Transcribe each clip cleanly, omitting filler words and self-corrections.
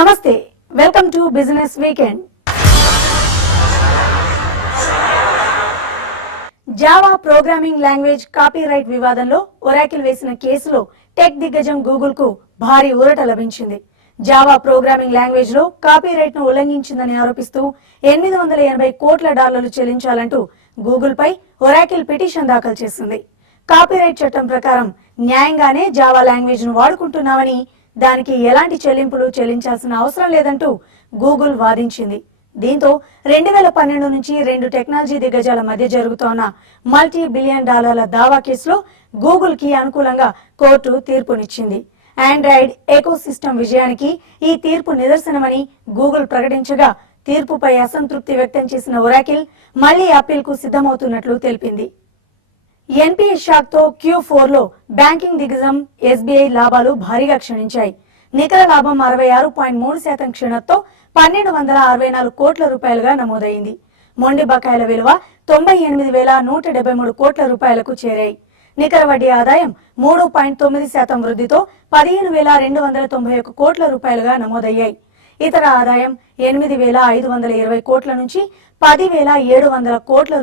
నమస్తే welcome to business weekend. Java programming language copyright వివాదంలో Oracle వేసిన కేసులో టెక్ దిగ్గజం గూగుల్ కు భారీ ఊరట లభించింది. జావా ప్రోగ్రామింగ్ లాంగ్వేజ్ లో కాపీరైట్ ను ఉల్లంఘించిందని ఆరోపిస్తూ $880 కోట్ల చెల్లించాలంటూ గూగుల్ పై ఒరాకిల్ పిటిషన్ దాఖలు చేసింది. కాపీరైట్ చట్టం ప్రకారం న్యాయంగానే జావా లాంగ్వేజ్ ను వాడుకుంటున్నామని, దానికి ఎలాంటి చెల్లింపులు చెల్లించాల్సిన అవసరం లేదంటూ గూగుల్ వాదించింది. దీంతో 2012 నుంచి రెండు టెక్నాలజీ దిగ్గజాల మధ్య జరుగుతోన్న $multi-billion దావా కేసులో గూగుల్ కి అనుకూలంగా కోర్టు తీర్పునిచ్చింది. ఆండ్రాయిడ్ ఎకోసిస్టమ్ విజయానికి ఈ తీర్పు నిదర్శనమని గూగుల్ ప్రకటించగా, తీర్పుపై అసంతృప్తి వ్యక్తం చేసిన ఒరాకిల్ మళ్లీ అప్పీల్ కు సిద్ధమవుతున్నట్లు తెలిపింది. ఎన్పిఏ షాక్ తో Q4 లో బ్యాంకింగ్ దిగ్గజం SBI లాభాలు భారీగా క్షీణించాయి. నికర లాభం 66.3% క్షీణతతో $1,264 కోట్ల నమోదైంది. మొండి బకాయిల విలువ $98,173 కోట్లకు చేరాయి. నికర వడ్డీ ఆదాయం 3.9% వృద్ధితో $15,291 కోట్ల నమోదయ్యాయి. ఇతర ఆదాయం $8,520 కోట్ల నుంచి $10,700 కోట్ల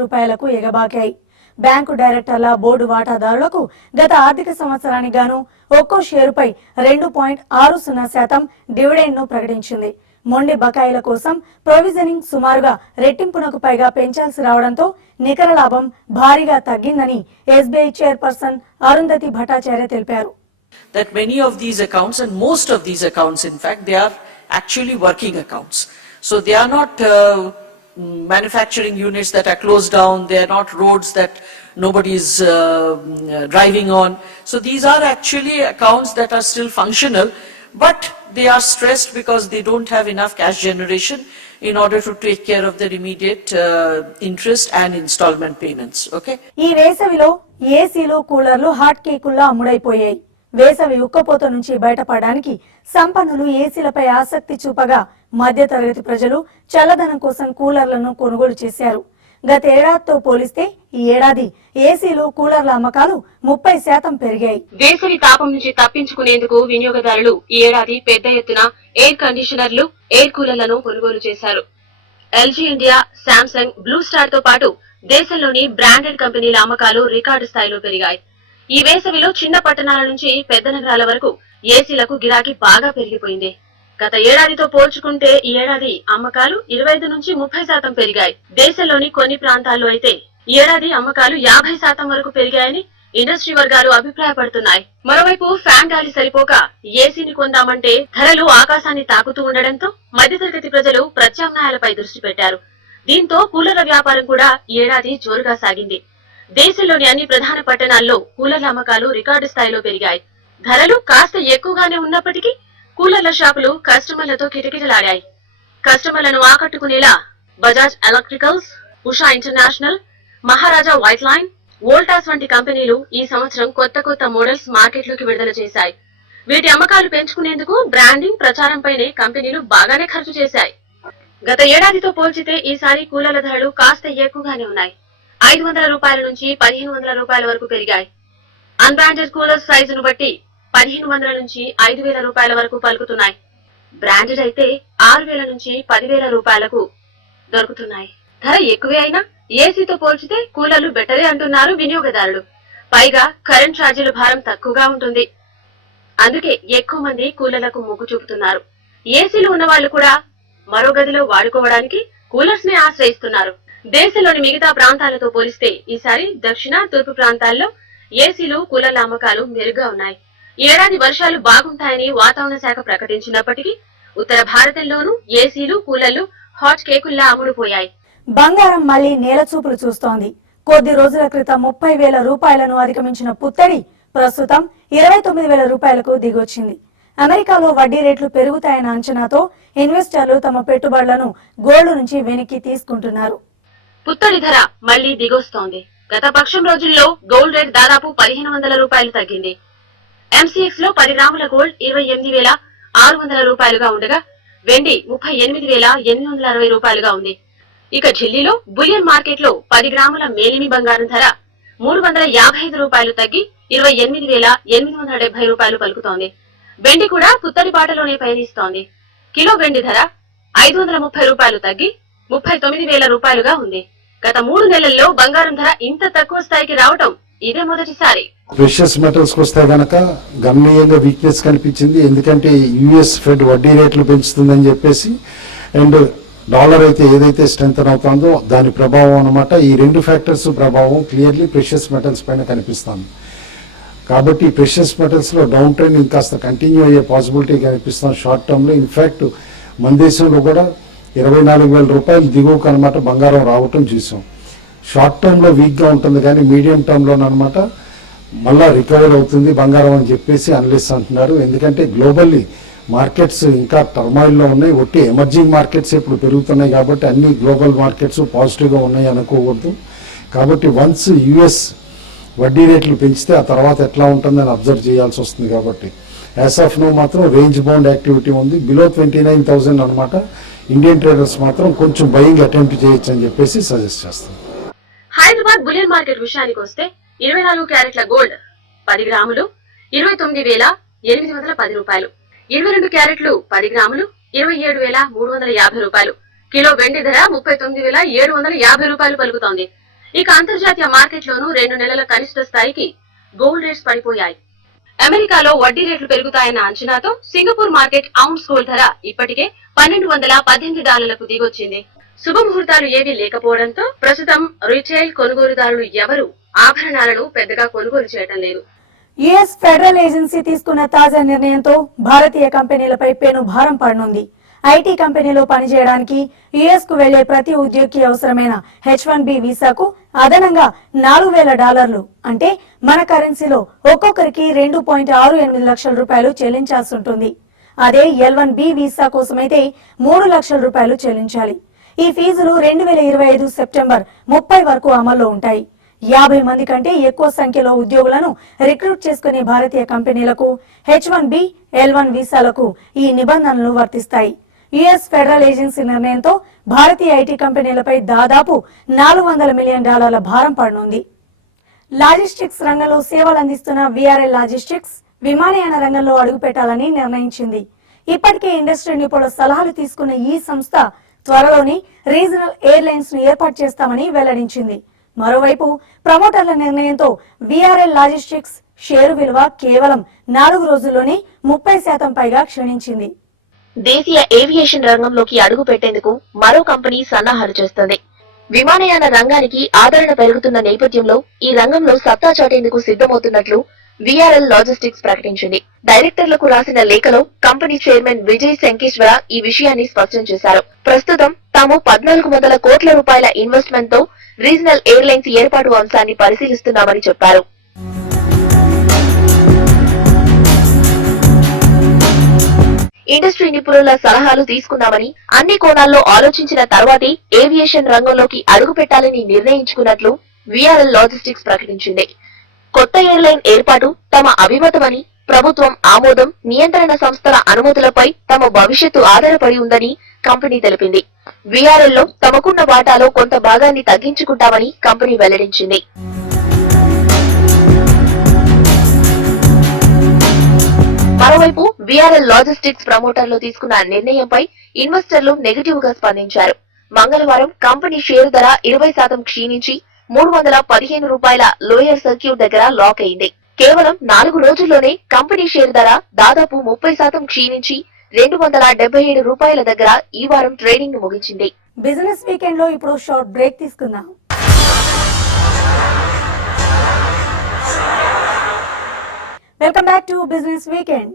ఎగబాకాయి. బ్యాంకు డైరెక్టర్ల బోర్డు వాటాదారులకు గత ఆర్థిక సంవత్సరానికి గాను ఒక్కో షేరుపై 2.60% డివిడెండ్ ను ప్రకటించింది. మొండి బకాయిల కోసం ప్రొవిజనింగ్ సుమారుగా రెట్టింపునకు పైగా పెంచాల్సి రావడంతో నికర లాభం భారీగా తగ్గిందని SBI చైర్పర్సన్ అరుంధతి భట్టాచార్య తెలిపారు. That many of these accounts, and most of these accounts in fact, they are actually working accounts. So they are not manufacturing units that are closed down, they are not roads that nobody is driving on. So these are actually accounts that are still functional, but they are stressed because they don't have enough cash generation in order to take care of their immediate interest and installment payments. Okay? ఈ వేసవిలో ఏసీలు కూలర్లు hot కేకుల్లా అమ్ముడైపోయాయి. వేసవి ఉక్కపోత నుంచి బయటపడడానికి సంపన్నులు ఏసీలపై ఆసక్తి చూపగా, మధ్యతరగతి ప్రజలు చల్లదనం కోసం కూలర్లను కొనుగోలు చేశారు. గత ఏడాదితో పోలిస్తే ఈ ఏడాది ఏసీలు కూలర్ల అమ్మకాలు 30% పెరిగాయి. వేసవి తాపం నుంచి తప్పించుకునేందుకు వినియోగదారులు ఈ ఏడాది పెద్ద ఎత్తున ఎయిర్ కండిషనర్లు, ఎయిర్ కూలర్లను కొనుగోలు చేశారు. LG India, Samsung, blue star తో పాటు దేశంలోని బ్రాండెడ్ కంపెనీల అమ్మకాలు రికార్డు స్థాయిలో పెరిగాయి. ఈ వేసవిలో చిన్న పట్టణాల నుంచి పెద్ద నగరాల వరకు ఏసీలకు గిరాకీ బాగా పెరిగిపోయింది. గత ఏడాదితో పోల్చుకుంటే ఈ ఏడాది అమ్మకాలు 25 నుంచి 30% పెరిగాయి. దేశంలోని కొన్ని ప్రాంతాల్లో అయితే ఈ ఏడాది అమ్మకాలు 50% వరకు పెరిగాయని ఇండస్ట్రీ వర్గాలు అభిప్రాయపడుతున్నాయి. మరోవైపు ఫ్యాన్ గాలి సరిపోక ఏసీని కొందామంటే ధరలు ఆకాశాన్ని తాకుతూ ఉండడంతో మధ్యతరగతి ప్రజలు ప్రత్యామ్నాయాలపై దృష్టి పెట్టారు. దీంతో కూలర్ల వ్యాపారం కూడా ఈ ఏడాది జోరుగా సాగింది. దేశంలోని అన్ని ప్రధాన పట్టణాల్లో కూలర్ల అమ్మకాలు రికార్డు స్థాయిలో పెరిగాయి. ధరలు కాస్త ఎక్కువగానే ఉన్నప్పటికీ కూలర్ల షాపులు కస్టమర్లతో కిటకిటలాడాయి. కస్టమర్లను ఆకట్టుకునేలా బజాజ్ ఎలక్ట్రికల్స్, ఉషా ఇంటర్నేషనల్, మహారాజా వైట్ లైన్, వోల్టాస్ వంటి కంపెనీలు ఈ సంవత్సరం కొత్త మోడల్స్ మార్కెట్లోకి విడుదల చేశాయి. వీటి అమ్మకాలు పెంచుకునేందుకు బ్రాండింగ్, ప్రచారంపైనే కంపెనీలు బాగానే ఖర్చు చేశాయి. గత ఏడాదితో పోల్చితే ఈసారి కూలర్ల ధరలు కాస్త ఎక్కువగానే ఉన్నాయి. $500 నుంచి $1,500 వరకు పెరిగాయి. అన్బ్రాండెడ్ కూలర్ సైజును బట్టి $1,500 నుంచి $5,000 వరకు పలుకుతున్నాయి. బ్రాండెడ్ అయితే $6,000 నుంచి $10,000 దొరుకుతున్నాయి. ధర ఎక్కువే అయినా ఏసీతో పోల్చితే కూలర్లు బెటరే అంటున్నారు వినియోగదారులు. పైగా కరెంట్ ఛార్జీల భారం తక్కువగా ఉంటుంది. అందుకే ఎక్కువ మంది కూలర్లకు మొగ్గు చూపుతున్నారు. ఏసీలు ఉన్న వాళ్ళు కూడా మరో గదిలో వాడుకోవడానికి కూలర్స్ నే ఆశ్రయిస్తున్నారు. దేశంలోని మిగతా ప్రాంతాలతో పోలిస్తే ఈసారి దక్షిణ, తూర్పు ప్రాంతాల్లో ఏసీలు, కూలర్ల అమ్మకాలు మెరుగ్గా ఉన్నాయి. ఈ ఏడాది వర్షాలు బాగుంటాయని వాతావరణ శాఖ ప్రకటించినప్పటికీ ఉత్తర భారతంలోనూ ఏసీలు, కూలర్లు హాట్ కేకుల్లా అమ్ముడుపోయాయి. బంగారం మళ్లీ నేలచూపులు చూస్తోంది. కొద్ది రోజుల క్రితం $30,000 అధిగమించిన పుత్తడి ప్రస్తుతం $29,000 దిగొచ్చింది. అమెరికాలో వడ్డీ రేట్లు పెరుగుతాయన్న అంచనాతో ఇన్వెస్టర్లు తమ పెట్టుబడులను గోల్డ్ నుంచి వెనక్కి తీసుకుంటున్నారు. పుత్తడి ధర మళ్లీ దిగొస్తోంది. గత పక్షం రోజుల్లో గోల్డ్ రేట్ దాదాపు $1,500 తగ్గింది. MCX లో 10 గ్రాముల గోల్డ్ $28,600 ఉండగా వెండి $38,860 ఉంది. ఇక ఢిల్లీలో బులియన్ మార్కెట్ లో 10 గ్రాముల మేలిమి బంగారం ధర $355 తగ్గి $28,870 పలుకుతోంది. వెండి కూడా పుత్తడి బాటలోనే పయనిస్తోంది. కిలో వెండి ధర 530 రూపాయలు తగ్గి 39,000 రూపాయలుగా ఉంది. గత 3 నెలల్లో బంగారం ధర ఇంత తక్కువ స్థాయికి రావటం ఇదే మొదటిసారి. ప్రెషియస్ మెటల్స్ కి వస్తే గనక గణనీయంగా వీక్నెస్ కనిపించింది. ఎందుకంటే యుఎస్ ఫెడ్ వడ్డీ రేట్లు పెంచుతుందని చెప్పేసి, అండ్ డాలర్ అయితే ఏదైతే స్ట్రెంగ్ అవుతుందో దాని ప్రభావం అన్నమాట. ఈ రెండు ఫ్యాక్టర్స్ ప్రభావం క్లియర్లీ ప్రెషియస్ మెటల్స్ పైన కనిపిస్తుంది. కాబట్టి ప్రెషియస్ మెటల్స్ లో డౌన్ ట్రెండ్ ఇంకాస్త కంటిన్యూ అయ్యే పాసిబిలిటీ కనిపిస్తుంది షార్ట్ టర్మ్ లో. ఇన్ఫాక్ట్ మన దేశంలో కూడా 24,000 రూపాయలు దిగువకు అనమాట బంగారం రావటం చూసాం. షార్ట్ టర్మ్ లో వీక్ గా ఉంటుంది, కానీ మీడియం టర్మ్ లోనమాట మళ్ళా రికవర్ అవుతుంది బంగారం అని చెప్పేసి అనలిస్ట్ అంటున్నారు. ఎందుకంటే గ్లోబల్లీ మార్కెట్స్ ఇంకా టర్మాయిల్లో ఉన్నాయి. ఒట్టి ఎమర్జింగ్ మార్కెట్స్ ఇప్పుడు పెరుగుతున్నాయి కాబట్టి అన్ని గ్లోబల్ మార్కెట్స్ పాజిటివ్గా ఉన్నాయి అనుకోకూడదు. కాబట్టి వన్స్ యుఎస్ వడ్డీ రేట్లు పెంచితే ఆ తర్వాత ఎట్లా ఉంటుందని అబ్జర్వ్ చేయాల్సి వస్తుంది. కాబట్టి యాజ్ ఆఫ్ నో మాత్రం రేంజ్ బౌండ్ యాక్టివిటీ ఉంది. బిలో 29,000 అనమాట. ఇండియన్ ట్రేడర్స్ మాత్రం కొంచెం బయింగ్ అటెంప్ట్ చేయొచ్చు అని చెప్పేసి సజెస్ట్ చేస్తాం. హైదరాబాద్ బులియన్ మార్కెట్ విషయానికి వస్తే 24 క్యారెట్ల గోల్డ్ 10 గ్రాములు 29,810 రూపాయలు, 22 క్యారెట్లు 10 గ్రాములు 27,350 రూపాయలు, కిలో వెండి ధర 39,750 రూపాయలు పలుకుతోంది. ఇక అంతర్జాతీయ మార్కెట్ లోనూ 2 నెలల కనిష్ట స్థాయికి గోల్డ్ రేట్స్ పడిపోయాయి. అమెరికాలో వడ్డీ రేట్లు పెరుగుతాయన్న అంచనాతో సింగపూర్ మార్కెట్ ఔన్స్ గోల్డ్ ధర ఇప్పటికే $1,218కు దిగొచ్చింది. శుభముహూర్తాలు ఏవీ లేకపోవడంతో ప్రస్తుతం రిటైల్ కొనుగోలుదారులు ఎవరు ఆభరణాలను పెద్దగా కొనుగోలు చేయడం లేదు. యుఎస్ ఫెడరల్ ఏజెన్సీ తీసుకున్న తాజా నిర్ణయంతో భారతీయ కంపెనీలపై పెను భారం పడనుంది. ఐటీ కంపెనీలో పనిచేయడానికి యుఎస్ కు వెళ్లే ప్రతి ఉద్యోగికి అవసరమైన H-1B వీసాకు అదనంగా $4,000 అంటే మన కరెన్సీలో ఒక్కొక్కరికి 2.68 లక్షల రూపాయలు చెల్లించాల్సి ఉంటుంది. అదే L-1B వీసా కోసమైతే 3 లక్షల రూపాయలు చెల్లించాలి. ఈ ఫీజులు 2025 సెప్టెంబర్ 30 వరకు అమల్లో ఉంటాయి. 50 మంది కంటే ఎక్కువ సంఖ్యలో ఉద్యోగులను రిక్రూట్ చేసుకునే భారతీయ కంపెనీలకు H-1B, L-1 వీసాలకు ఈ నిబంధనలు వర్తిస్తాయి. యుఎస్ ఫెడరల్ ఏజెన్సీ నిర్ణయంతో భారతీయ ఐటీ కంపెనీలపై దాదాపు $400 మిలియన్ భారం పడనుంది. లాజిస్టిక్స్ రంగంలో సేవలు అందిస్తున్న VRL లాజిస్టిక్స్ విమానయాన రంగంలో అడుగుపెట్టాలని నిర్ణయించింది. ఇప్పటికే ఇండస్ట్రీ నిపుణుల సలహాలు తీసుకున్న ఈ సంస్థ త్వరలోని రీజనల్ ఎయిర్లైన్స్ ను ఏర్పాటు చేస్తామని వెల్లడించింది. మరోవైపు ప్రమోటర్ల నిర్ణయంతో VRL లాజిస్టిక్స్ షేరు విలువ కేవలం 4 రోజుల్లోనే 30% పైగా క్షీణించింది. దేశీయ ఏవియేషన్ రంగంలోకి అడుగు పెట్టేందుకు మరో కంపెనీ సన్నాహాలు చేస్తోంది. విమానయాన రంగానికి ఆదరణ పెరుగుతున్న నేపథ్యంలో ఈ రంగంలో సత్తా చాటేందుకు సిద్ధమవుతున్నట్లు VRL లాజిస్టిక్స్ ప్రకటించింది. డైరెక్టర్లకు రాసిన లేఖలో కంపెనీ చైర్మన్ విజయ్ శంకేశ్వర ఈ విషయాన్ని స్పష్టం చేశారు. ప్రస్తుతం తాము 1,400 కోట్ల రూపాయల ఇన్వెస్ట్మెంట్ తో రీజనల్ ఎయిర్లైన్స్ ఏర్పాటు అంశాన్ని పరిశీలిస్తున్నామని చెప్పారు. ఇండస్ట్రీ నిపుణుల సలహాలు తీసుకున్నామని, అన్ని కోణాల్లో ఆలోచించిన తర్వాతే ఏవియేషన్ రంగంలోకి అడుగు పెట్టాలని నిర్ణయించుకున్నట్లు VRL లాజిస్టిక్స్ ప్రకటించింది. కొత్త ఎయిర్లైన్ ఏర్పాటు తమ అభిమతమని, ప్రభుత్వం ఆమోదం, నియంత్రణ సంస్థల అనుమతులపై తమ భవిష్యత్తు ఆధారపడి ఉందని కంపెనీ తెలిపింది. VRL లో తమకున్న వాటాలో కొంత భాగాన్ని తగ్గించుకుంటామని కంపెనీ వెల్లడించింది. మరోవైపు VRL లాజిస్టిక్స్ ప్రమోటర్లు తీసుకున్న నిర్ణయంపై ఇన్వెస్టర్లు నెగటివ్ గా స్పందించారు. మంగళవారం కంపెనీ షేరు ధర 20% క్షీణించి $315 లోయర్ సర్క్యూట్ దగ్గర లాక్ అయింది. కేవలం 4 రోజుల్లోనే కంపెనీ షేరు ధర దాదాపు 30% క్షీణించి $277 దగ్గర ఈ వారం ట్రేడింగ్ ను ముగించింది. బిజినెస్ వీకెండ్ లో ఇప్పుడు షార్ట్ బ్రేక్ తీసుకుందాం. Welcome back to business weekend.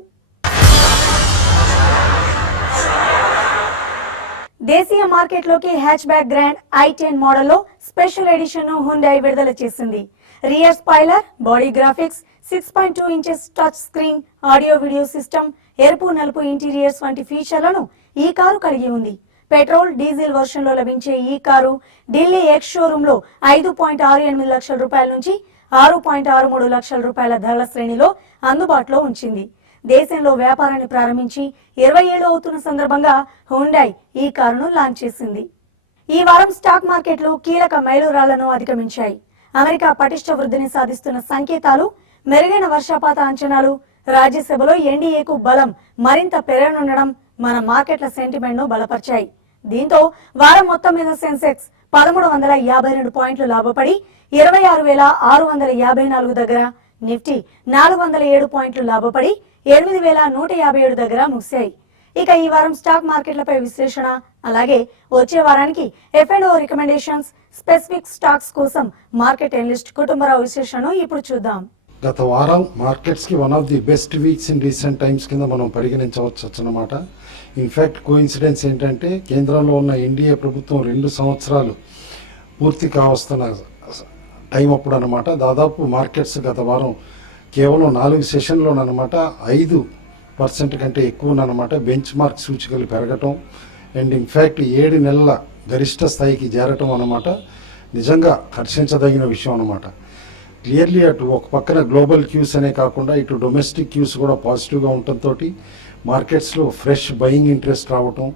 దేశీయ మార్కెట్లోకి హ్యాచ్ బ్యాక్ గ్రాండ్ i10 మోడల్లో స్పెషల్ ఎడిషన్ ను హ్యుండై విడుదల చేసింది. Rear spoiler, body graphics, 6.2 inches touch screen, audio video system, ఎరుపు నలుపు ఇంటీరియర్స్ వంటి ఫీచర్లను ఈ కారు కలిగి ఉంది. పెట్రోల్, డీజిల్ వర్షన్ లో లభించే ఈ కారు ఢిల్లీ ఎక్స్ షోరూమ్ లో 5.68 లక్షల రూపాయల నుంచి 6.63 లక్షల రూపాయల ధరల శ్రేణిలో అందుబాటులో ఉంచింది. దేశంలో వ్యాపారాన్ని ప్రారంభించి 20 ఏళ్లు అవుతున్న సందర్భంగా హ్యుండై ఈ కారును లాంచ్ చేసింది. ఈ వారం స్టాక్ మార్కెట్లు కీలక మైలురాళ్లను అధిగమించాయి. అమెరికా పటిష్ట వృద్ధిని సాధిస్తున్న సంకేతాలు, మెరుగైన వర్షపాత అంచనాలు, రాజ్యసభలో ఎన్డీఏకు బలం మరింత పెరగనుండడం, మన మార్కెట్ల సెంటిమెంట్ ను బలపరిచాయి. దీంతో వారం మొత్తం మీద సెన్సెక్స్ 1352 పాయింట్లు లాభపడి 26,654 దగ్గర, నిఫ్టీ 407 పాయింట్లు లాభపడి 8,157 దగ్గర ముగిశాయి. ఇక ఈ వారం స్టాక్ మార్కెట్లపై విశ్లేషణ, అలాగే వచ్చే వారానికి F&O రికమెండేషన్స్, స్పెసిఫిక్ స్టాక్స్ కోసం మార్కెట్ అనలిస్ట్ కుటుంబరావు విశ్లేషణను ఇప్పుడు చూద్దాం. గత వారం మార్కెట్స్ కి one of the best weeks in recent times కింద మనం పరిగణించవచ్చు అన్నమాట. ఇన్ఫ్యాక్ట్ కోఇన్సిడెన్స్ ఏంటంటే కేంద్రంలో ఉన్న ఎన్డీఏ ప్రభుత్వం 2 సంవత్సరాలు పూర్తి కావస్తున్న టైం అప్పుడు అనమాట. దాదాపు మార్కెట్స్ గత వారం కేవలం 4 సెషన్లోనమాట 5% కంటే ఎక్కువ ఉన్నమాట బెంచ్ మార్క్ సూచికలు పెరగటం అండ్ ఇన్ఫ్యాక్ట్ 7 నెలల గరిష్ట స్థాయికి చేరటం అన్నమాట నిజంగా హర్షించదగిన విషయం అన్నమాట. క్లియర్లీ అటు ఒక పక్కన గ్లోబల్ క్యూస్ అనే కాకుండా ఇటు డొమెస్టిక్ క్యూస్ కూడా పాజిటివ్గా ఉండటంతో మార్కెట్స్లో ఫ్రెష్ బయింగ్ ఇంట్రెస్ట్ రావటం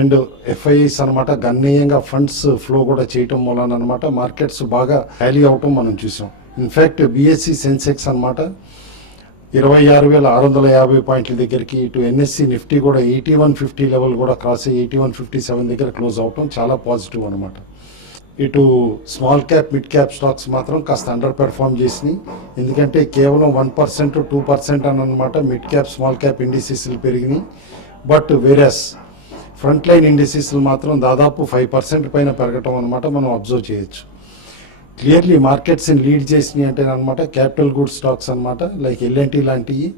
అండ్ ఎఫ్ఐఐస్ అనమాట గణనీయంగా ఫండ్స్ ఫ్లో కూడా చేయటం మూలన అనమాట మార్కెట్స్ బాగా ర్యాలీ అవటం మనం చూసాం. ఇన్ఫ్యాక్ట్ బిఎస్సి సెన్సెక్స్ అనమాట 26,650 పాయింట్ల దగ్గరికి, ఇటు ఎన్ఎస్సి నిఫ్టీ కూడా 8150 లెవెల్ కూడా క్రాస్ అయ్యి 8157 దగ్గర క్లోజ్ అవటం చాలా పాజిటివ్ అనమాట. ఇటు small cap mid cap stocks మాత్రం కాస్త అండర్ పెర్ఫార్మ్ చేసినాయి. ఎందుకంటే కేవలం 1% 2% అని అనమాట మిడ్ క్యాప్ స్మాల్ క్యాప్ ఇండిసెస్లు పెరిగినాయి. బట్ వేరస్ ఫ్రంట్ లైన్ ఇండిసెస్లు మాత్రం దాదాపు 5% పైన పెరగటం అనమాట మనం అబ్జర్వ్ చేయొచ్చు. క్లియర్లీ మార్కెట్స్ని లీడ్ చేసినాయి అంటే అనమాట క్యాపిటల్ గుడ్ స్టాక్స్ అనమాట లైక్ ఎల్ఎన్టీ లాంటివి.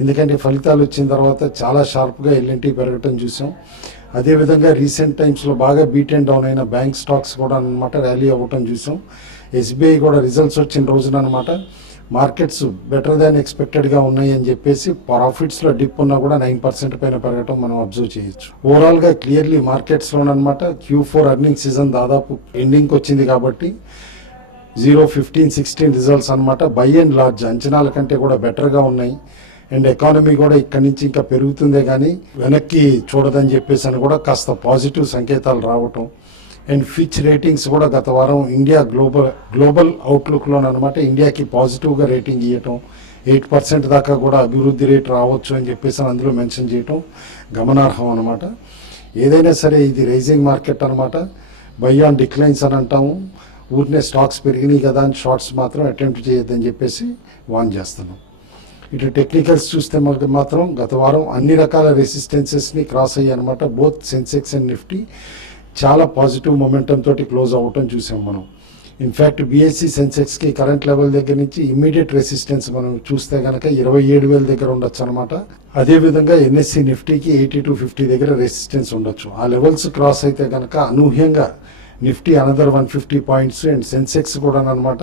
ఎందుకంటే ఫలితాలు వచ్చిన తర్వాత చాలా షార్ప్గా ఎల్ఎన్టీ పెరగటం చూసాం. అదేవిధంగా రీసెంట్ టైమ్స్లో బాగా బీట్ అండ్ డౌన్ అయిన బ్యాంక్ స్టాక్స్ కూడా అనమాట ర్యాలీ అవ్వటం చూసాం. ఎస్బీఐ కూడా రిజల్ట్స్ వచ్చిన రోజున అనమాట మార్కెట్స్ బెటర్ దాన్ ఎక్స్పెక్టెడ్గా ఉన్నాయి అని చెప్పేసి ప్రాఫిట్స్లో డిప్ ఉన్నా కూడా 9% పైన పెరగటం మనం అబ్జర్వ్ చేయొచ్చు. ఓవరాల్గా క్లియర్లీ మార్కెట్స్లోనమాట Q4 ఎర్నింగ్ సీజన్ దాదాపు ఎండింగ్కి వచ్చింది కాబట్టి 15, 16 రిజల్ట్స్ అనమాట బై అండ్ లార్జ్ అంచనాల కంటే కూడా బెటర్గా ఉన్నాయి. అండ్ ఎకానమీ కూడా ఇక్కడి నుంచి ఇంకా పెరుగుతుందే కానీ వెనక్కి చూడదని చెప్పేసి అని కూడా కాస్త పాజిటివ్ సంకేతాలు రావటం. అండ్ ఫిచ్ రేటింగ్స్ కూడా గత వారం ఇండియా గ్లోబల్ అవుట్లుక్లోనమాట ఇండియాకి పాజిటివ్గా రేటింగ్ ఇవ్వటం, 8% దాకా కూడా అభివృద్ధి రేట్ రావచ్చు అని చెప్పేసి అందులో మెన్షన్ చేయటం గమనార్హం అనమాట. ఏదైనా సరే ఇది రైజింగ్ మార్కెట్ అనమాట, బై ఆన్ డిక్లైన్స్ అని అంటాము. ఊరినే స్టాక్స్ పెరిగినాయి కదా అని షార్ట్స్ మాత్రం అటెంప్ట్ చేయొద్దని చెప్పేసి వార్న్ చేస్తున్నాం. ఇటు టెక్నికల్స్ చూస్తే మాత్రం గత వారం అన్ని రకాల రెసిస్టెన్సెస్ని క్రాస్ అయ్యాయి అనమాట. బోత్ సెన్సెక్స్ అండ్ నిఫ్టీ చాలా పాజిటివ్ మొమెంటం తోటి క్లోజ్ అవ్వటం చూసాం మనం. ఇన్ఫ్యాక్ట్ బిఎస్సి సెన్సెక్స్కి కరెంట్ లెవెల్ దగ్గర నుంచి ఇమ్మీడియట్ రెసిస్టెన్స్ మనం చూస్తే కనుక 27,000 దగ్గర ఉండొచ్చు అనమాట. అదేవిధంగా ఎన్ఎస్సి నిఫ్టీకి 8250 దగ్గర రెసిస్టెన్స్ ఉండొచ్చు. ఆ లెవెల్స్ క్రాస్ అయితే కనుక అనూహ్యంగా Nifty another 150 points and Sensex కూడా అనమాట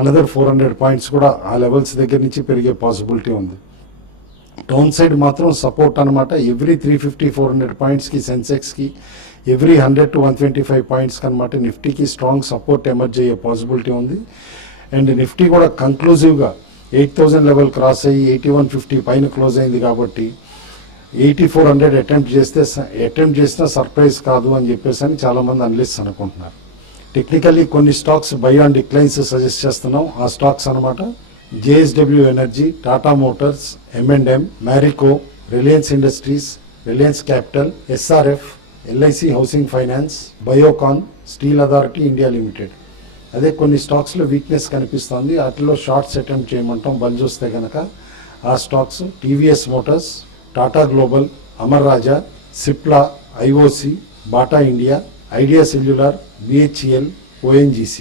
అనదర్ 400 పాయింట్స్ కూడా ఆ లెవెల్స్ దగ్గర నుంచి పెరిగే పాసిబిలిటీ ఉంది. డౌన్ సైడ్ మాత్రం సపోర్ట్ అనమాట ఎవ్రీ 350-400 పాయింట్స్కి సెన్సెక్స్కి, ఎవ్రీ 100-125 పాయింట్స్కి అనమాట నిఫ్టీకి స్ట్రాంగ్ సపోర్ట్ ఎమర్జ్ అయ్యే పాసిబిలిటీ ఉంది. అండ్ నిఫ్టీ కూడా కంక్లూజివ్గా 8,000 లెవెల్ క్రాస్ అయ్యి 8150 పైన క్లోజ్ అయింది కాబట్టి 8400 అటెంప్ట్ చేసినా సర్ప్రైజ్ కాదు అని చెప్పేసి అని చాలామంది అనలిస్ట్ అనుకుంటున్నారు. టెక్నికల్లీ కొన్ని stocks by on declines suggest చేస్తున్నాం. ఆ స్టాక్స్ అనమాట JSW energy, Tata Motors, M&M, Marico, Reliance industries, Reliance capital, SRF, LIC housing finance, Biocon, steel authority India limited. అదే కొన్ని స్టాక్స్లో వీక్నెస్ కనిపిస్తుంది, వాటిలో షార్ట్స్ అటెంప్ట్ చేయమంటాం. బల్జ్ వస్తే కనుక ఆ stocks TVS Motors, Tata Global, Amar Raja, Cipla, IOC, Bata India, Idea Cellular, BHEL, ONGC.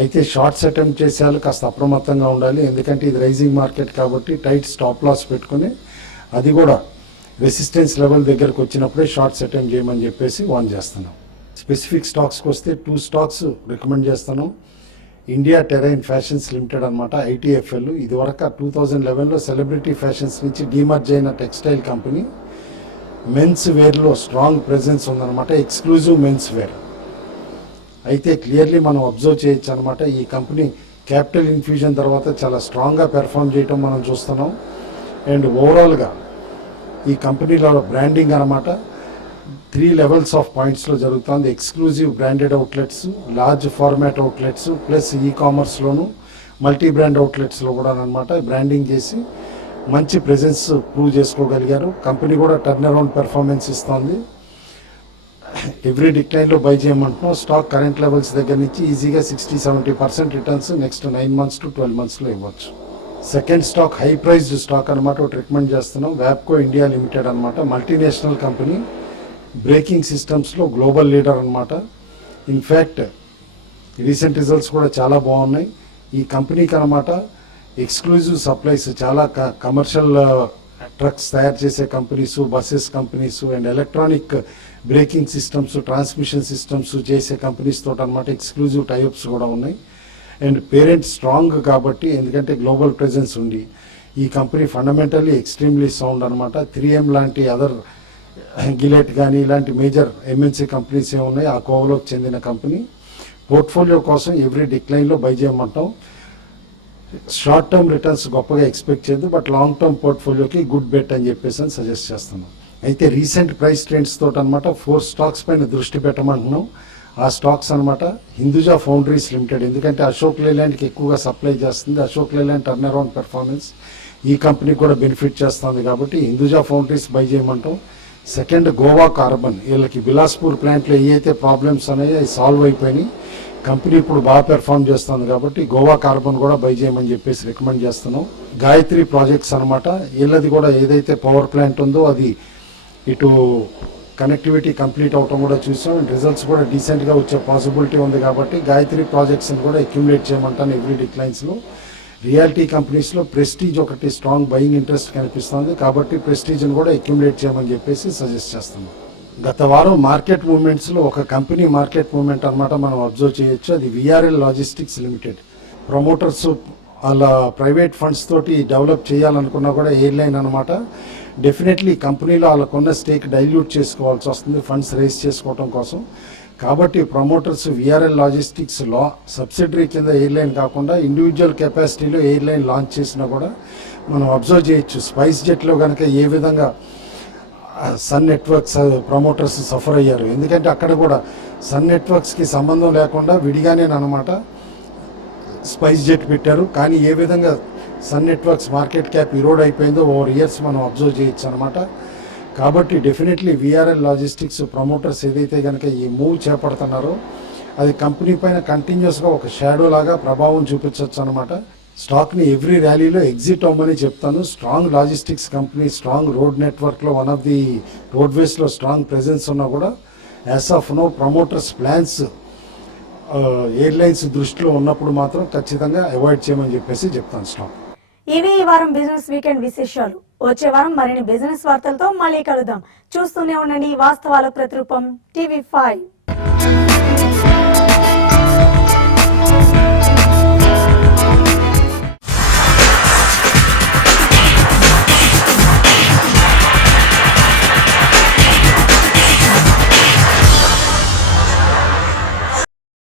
అయితే షార్ట్స్ అటెంప్ట్ చేసేవాళ్ళు కాస్త అప్రమత్తంగా ఉండాలి. ఎందుకంటే ఇది రైజింగ్ మార్కెట్ కాబట్టి టైట్ స్టాప్ లాస్ పెట్టుకుని అది కూడా రెసిస్టెన్స్ లెవెల్ దగ్గరకు వచ్చినప్పుడే షార్ట్స్ అటెంప్ట్ చేయమని చెప్పేసి వార్న్ చేస్తున్నాం. స్పెసిఫిక్ స్టాక్స్కి వస్తే 2 స్టాక్స్ రికమెండ్ చేస్తాను. ఇండియా టెరైన్ ఫ్యాషన్స్ లిమిటెడ్ అనమాట, ITFL. ఇదివరకు 2011లో సెలబ్రిటీ ఫ్యాషన్స్ నుంచి డీమర్జ్ అయిన టెక్స్టైల్ కంపెనీ. మెన్స్ వేర్లో స్ట్రాంగ్ ప్రెజెన్స్ ఉందన్నమాట, ఎక్స్క్లూజివ్ మెన్స్ వేర్. అయితే క్లియర్లీ మనం అబ్జర్వ్ చేయొచ్చు అనమాట ఈ కంపెనీ క్యాపిటల్ ఇన్ఫ్యూజన్ తర్వాత చాలా స్ట్రాంగ్గా పెర్ఫామ్ చేయటం మనం చూస్తున్నాం. అండ్ ఓవరాల్గా ఈ కంపెనీలో బ్రాండింగ్ అనమాట 3 లెవెల్స్ ఆఫ్ పాయింట్స్లో జరుగుతుంది. Exclusive branded outlets, large format outlets, plus ఈ కామర్స్లోను మల్టీ బ్రాండ్ అవుట్లెట్స్లో కూడా అనమాట బ్రాండింగ్ చేసి మంచి ప్రెజెన్స్ ప్రూవ్ చేసుకోగలిగారు. కంపెనీ కూడా టర్న్ అరౌండ్ పెర్ఫార్మెన్స్ ఇస్తోంది. ఎవ్రీ డిక్లైన్లో బై చేయమంటున్నాం. స్టాక్ కరెంట్ లెవెల్స్ దగ్గర నుంచి ఈజీగా 60-70% రిటర్న్స్ నెక్స్ట్ 9 months to 12 monthsలో ఇవ్వచ్చు. Second stock high priced stock అనమాట, ఒకటి రికమెండ్ చేస్తున్నాం. వ్యాప్కో ఇండియా లిమిటెడ్ అనమాట, మల్టీనేషనల్ కంపెనీ, బ్రేకింగ్ సిస్టమ్స్లో గ్లోబల్ లీడర్ అనమాట. ఇన్ఫ్యాక్ట్ రీసెంట్ రిజల్ట్స్ కూడా చాలా బాగున్నాయి. ఈ కంపెనీకి అనమాట ఎక్స్క్లూజివ్ సప్లైస్, చాలా కమర్షియల్ ట్రక్స్ తయారు చేసే companies, buses companies and electronic breaking systems, transmission systems చేసే కంపెనీస్ తోటి అనమాట ఎక్స్క్లూజివ్ టైప్స్ కూడా ఉన్నాయి. అండ్ పేరెంట్ స్ట్రాంగ్ కాబట్టి, ఎందుకంటే గ్లోబల్ ప్రెజెన్స్ ఉంది, ఈ కంపెనీ ఫండమెంటల్లీ ఎక్స్ట్రీమ్లీ సౌండ్ అనమాట. 3M లాంటి అదర్ గిలెట్ కానీ ఇలాంటి మేజర్ ఎంఎన్సీ కంపెనీస్ ఏమున్నాయి ఆ కోవలోకి చెందిన కంపెనీ. పోర్ట్ఫోలియో కోసం ఎవ్రీ డిక్లైన్లో బై చేయమంటాం. షార్ట్ టర్మ్ రిటర్న్స్ గొప్పగా ఎక్స్పెక్ట్ చేయదు, బట్ లాంగ్ టర్మ్ పోర్ట్ఫోలియోకి గుడ్ బెట్ అని చెప్పేసి సజెస్ట్ చేస్తున్నాం. అయితే రీసెంట్ ప్రైస్ ట్రెండ్స్ తోటి అనమాట 4 స్టాక్స్ పైన దృష్టి పెట్టమంటున్నాం. ఆ స్టాక్స్ అనమాట హిందూజా ఫౌండరీస్ లిమిటెడ్, ఎందుకంటే అశోక్ లేలాండ్కి ఎక్కువగా సప్లై చేస్తుంది. Ashok Leyland turn around performance ఈ కంపెనీకి కూడా బెనిఫిట్ చేస్తుంది కాబట్టి హిందూజా ఫౌండరీస్ బై చేయమంటాం. సెకండ్ గోవా కార్బన్, వీళ్ళకి బిలాస్పూర్ ప్లాంట్లో ఏవైతే ప్రాబ్లమ్స్ ఉన్నాయో అవి సాల్వ్ అయిపోయినాయి. కంపెనీ ఇప్పుడు బాగా పెర్ఫామ్ చేస్తుంది కాబట్టి గోవా కార్బన్ కూడా బై చేయమని చెప్పేసి రికమెండ్ చేస్తున్నాం. గాయత్రి ప్రాజెక్ట్స్ అనమాట, వీళ్ళది కూడా ఏదైతే పవర్ ప్లాంట్ ఉందో అది ఇటు కనెక్టివిటీ కంప్లీట్ అవటం కూడా చూసాం. రిజల్ట్స్ కూడా డీసెంట్గా వచ్చే పాసిబిలిటీ ఉంది కాబట్టి గాయత్రి ప్రాజెక్ట్స్ని కూడా అక్యుములేట్ చేయమంటాను ఎవ్రీ డిక్లైన్స్లో. రియాలిటీ కంపెనీస్లో ప్రెస్టీజ్ ఒకటి స్ట్రాంగ్ బయింగ్ ఇంట్రెస్ట్ కనిపిస్తుంది కాబట్టి ప్రెస్టీజ్ని కూడా అక్యుములేట్ చేయమని చెప్పేసి సజెస్ట్ చేస్తున్నాం. గత వారం మార్కెట్ మూవ్మెంట్స్లో ఒక కంపెనీ మార్కెట్ మూవ్మెంట్ అనమాట మనం అబ్జర్వ్ చేయొచ్చు. అది విఆర్ఎల్ లాజిస్టిక్స్ లిమిటెడ్. ప్రమోటర్స్ వాళ్ళ ప్రైవేట్ ఫండ్స్ తోటి డెవలప్ చేయాలనుకున్నా కూడా ఎయిర్లైన్ అనమాట. డెఫినెట్లీ కంపెనీలో వాళ్ళకున్న స్టేక్ డైల్యూట్ చేసుకోవాల్సి వస్తుంది ఫండ్స్ రేస్ చేసుకోవడం కోసం. కాబట్టి ప్రమోటర్స్ విఆర్ఎల్ లాజిస్టిక్స్ సబ్సిడరీ కింద ఎయిర్లైన్ కాకుండా ఇండివిజువల్ కెపాసిటీలో ఎయిర్లైన్ లాంచ్ చేసినా కూడా మనం అబ్జర్వ్ చేయొచ్చు. స్పైస్ జెట్లో కనుక ఏ విధంగా సన్ నెట్వర్క్స్ ప్రమోటర్స్ సఫర్ అయ్యారు, ఎందుకంటే అక్కడ కూడా సన్ నెట్వర్క్స్కి సంబంధం లేకుండా విడిగానే అనమాట స్పైస్ జెట్ పెట్టారు. కానీ ఏ విధంగా Sun networks market cap erode అయిపోయిందో ఓవర్ ఇయర్స్ మనం అబ్జర్వ్ చేయొచ్చు అనమాట. కాబట్టి డెఫినెట్లీ విఆర్ఎల్ లాజిస్టిక్స్ ప్రమోటర్స్ ఏదైతే కనుక ఈ మూవ్ చేపడుతున్నారో అది కంపెనీ పైన కంటిన్యూస్గా ఒక షాడో లాగా ప్రభావం చూపించవచ్చు అనమాట. స్టాక్ని ఎవ్రీ ర్యాలీలో ఎగ్జిట్ అవ్వమని చెప్తాను. Strong logistics company, strong road నెట్వర్క్లో వన్ ఆఫ్ ది రోడ్వేస్లో స్ట్రాంగ్ ప్రెజెన్స్ ఉన్నా కూడా as of no promoters plans airlines దృష్టిలో ఉన్నప్పుడు మాత్రం ఖచ్చితంగా అవాయిడ్ చేయమని చెప్పేసి చెప్తాను స్టాక్. ఇవి ఈ వారం బిజినెస్ వీకెండ్ విశేషాలు. వచ్చే వారం మరిన్ని బిజినెస్ వార్తలతో మళ్ళీ కలుద్దాం. చూస్తూనే ఉండండి వాస్తవాల ప్రతిరూపం TV5.